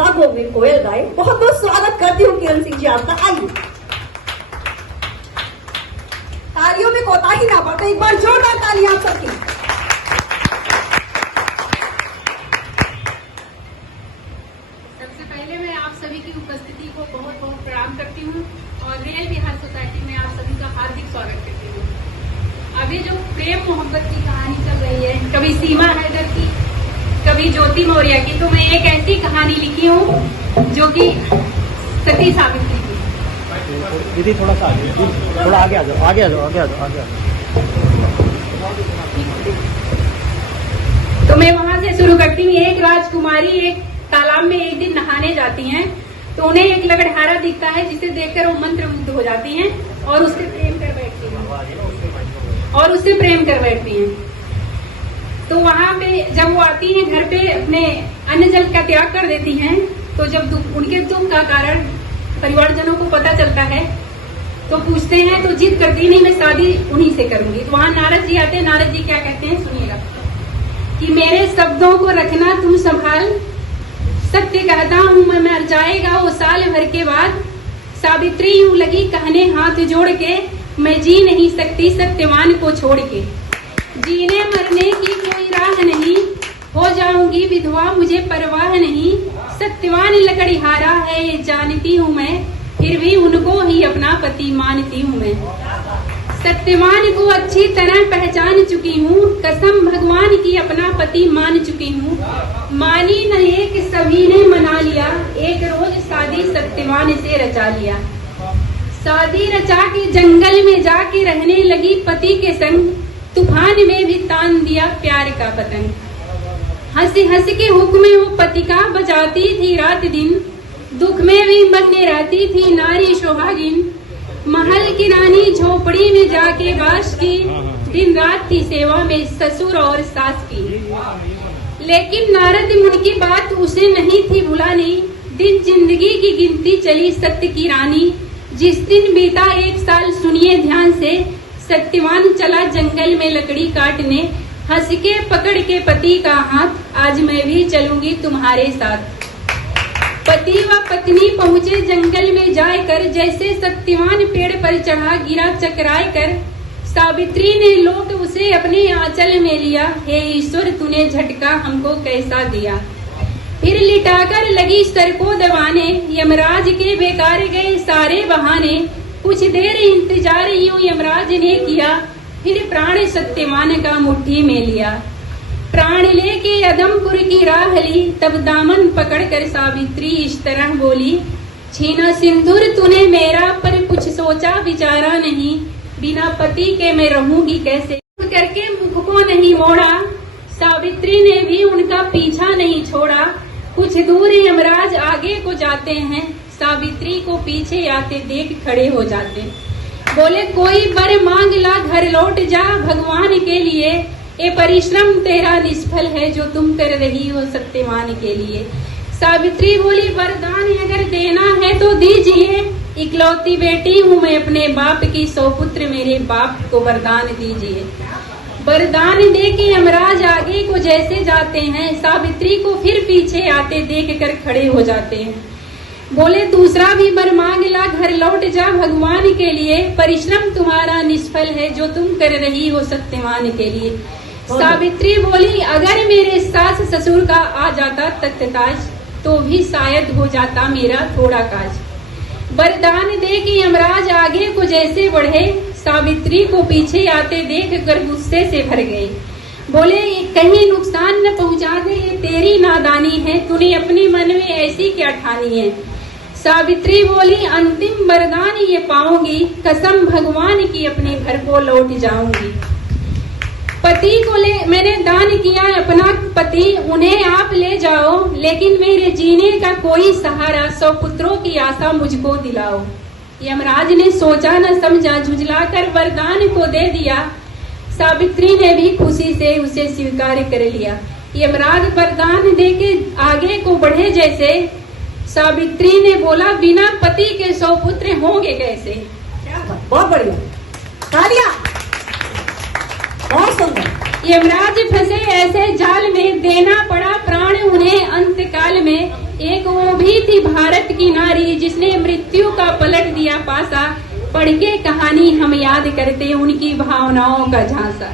बागों में कोयल गाए। बहुत बहुत स्वागत करती हूँ किरण सिंह जी आपका। आइए, तालियों में कोताही ना बरते, एक बार जोरदार तालियां आप सबकी। सबसे पहले मैं आप सभी की उपस्थिति को बहुत बहुत प्रणाम करती हूँ और रियल बिहार सोसाइटी में आप सभी का हार्दिक स्वागत करती हूँ। अभी जो प्रेम मोहब्बत की कहानी चल रही है, कभी सीमा हैदर की, कभी ज्योति मौर्य की, तो मैं एक ऐसी कहानी लिखी हूँ जो कि सती सावित्री की। दीदी थोड़ा सा आगे, थोड़ा आगे आ जाओ, आगे आ जाओ, आगे आ जाओ, आगे आ जाओ। तो मैं वहां से शुरू करती हूँ। एक राजकुमारी एक तालाब में एक दिन नहाने जाती हैं, तो उन्हें एक लकड़हारा दिखता है जिसे देखकर वो मंत्रमुग्ध हो जाती हैं और उससे प्रेम कर बैठती हैं। तो वहां पे जब वो आती हैं घर पे, अपने अन्न जल का त्याग कर देती हैं। तो जब उनके दुख का कारण परिवारजनों को पता चलता है तो पूछते हैं, तो जिद करती नहीं, मैं शादी उन्हीं से करूंगी। तो वहां नारद जी आते हैं। नारद जी क्या कहते हैं सुनिएगा, कि मेरे शब्दों को रखना तुम संभाल, सत्य कहता हूँ मैं मर जाएगा वो साल भर के बाद। सावित्री यूं लगी कहने हाथ जोड़ के, मैं जी नहीं सकती सत्यवान को छोड़ के। जीने मरने की कोई राह नहीं, हो जाऊंगी विधवा मुझे परवाह नहीं। सत्यवान लकड़हारा है ये जानती हूँ मैं, फिर भी उनको ही अपना पति मानती हूँ मैं। सत्यवान को अच्छी तरह पहचान चुकी हूँ, कसम भगवान की अपना पति मान चुकी हूँ। मानी न एक सभी ने मना लिया, एक रोज शादी सत्यवान से रचा लिया। शादी रचा के जंगल में जाके रहने लगी पति के संग, तूफान में भी तान दिया प्यार का पतंग। हंसी हंसी के हुक्म वो पति का बजाती थी रात दिन, दुख में भी मगने रहती थी नारी सुहागिन। महल की रानी झोपड़ी में जाके बास की, दिन रात थी सेवा में ससुर और सास की। लेकिन नारद मुनि की बात उसे नहीं थी भुलानी, दिन जिंदगी की गिनती चली सत्य की रानी। जिस दिन बीता एक साल सुनिए ध्यान से, सत्यवान चला जंगल में लकड़ी काटने। हंस के पकड़ के पति का हाथ, आज मैं भी चलूंगी तुम्हारे साथ। पति व पत्नी पहुँचे जंगल में जाकर, जैसे सत्यवान पेड़ पर चढ़ा गिरा चकराए कर। सावित्री ने लौट उसे अपने आंचल में लिया, हे ईश्वर तूने झटका हमको कैसा दिया। फिर लिटाकर लगी सर को दबाने, यमराज के बेकार गए सारे बहाने। कुछ देर इंतजार यूं यमराज ने किया, फिर प्राण सत्यवान का मुट्ठी में लिया। प्राण लेके अदमपुर की राह ली, तब दामन पकड़कर सावित्री इस तरह बोली, छीना सिंदूर तूने मेरा पर कुछ सोचा विचारा नहीं। बिना पति के मैं रहूंगी कैसे, करके मुख को नहीं मोड़ा। सावित्री ने भी उनका पीछा नहीं छोड़ा। कुछ दूर यमराज आगे को जाते हैं, सावित्री को पीछे आते देख खड़े हो जाते। बोले कोई वर मांग ला घर लौट जा भगवान के लिए, ये परिश्रम तेरा निष्फल है जो तुम कर रही हो सत्यवान के लिए। सावित्री बोली वरदान अगर देना है तो दीजिए, इकलौती बेटी हूँ मैं अपने बाप की, सौपुत्र मेरे बाप को वरदान दीजिए। वरदान दे के यमराज आगे को जैसे जाते हैं, सावित्री को फिर पीछे आते देख कर खड़े हो जाते हैं। बोले दूसरा भी वर मांग ला घर लौट जा भगवान के लिए, परिश्रम तुम्हारा निष्फल है जो तुम कर रही हो सत्यवान के लिए। सावित्री बोली अगर मेरे सास ससुर का आ जाता तख्तताज, तो भी शायद हो जाता मेरा थोड़ा काज। वरदान दे कि यमराज आगे को जैसे बढ़े, सावित्री को पीछे आते देख कर गुस्से से भर गए। बोले कहीं नुकसान न पहुंचा दे, ये तेरी नादानी है, तूने अपने मन में ऐसी क्या ठानी है। सावित्री बोली अंतिम वरदान ये पाऊंगी, कसम भगवान की अपने घर को लौट जाऊंगी। पति को मैंने दान किया अपना पति, उन्हें आप ले जाओ, लेकिन मेरे जीने का कोई सहारा, 100 पुत्रों की आशा मुझको दिलाओ। यमराज ने सोचा न समझा, झुंझलाकर वरदान को दे दिया। सावित्री ने भी खुशी से उसे स्वीकार कर लिया। यमराज वरदान दे के आगे को बढ़े जैसे, सावित्री ने बोला बिना पति के 100 पुत्र होंगे कैसे। बहुत बढ़िया, तालियां, बहुत सुंदर। यमराज फंसे ऐसे जाल में, देना पड़ा प्राण उन्हें अंत काल में। एक वो भी थी भारत की नारी जिसने मृत्यु का पलट दिया पासा, पढ़ के कहानी हम याद करते उनकी भावनाओं का झांसा।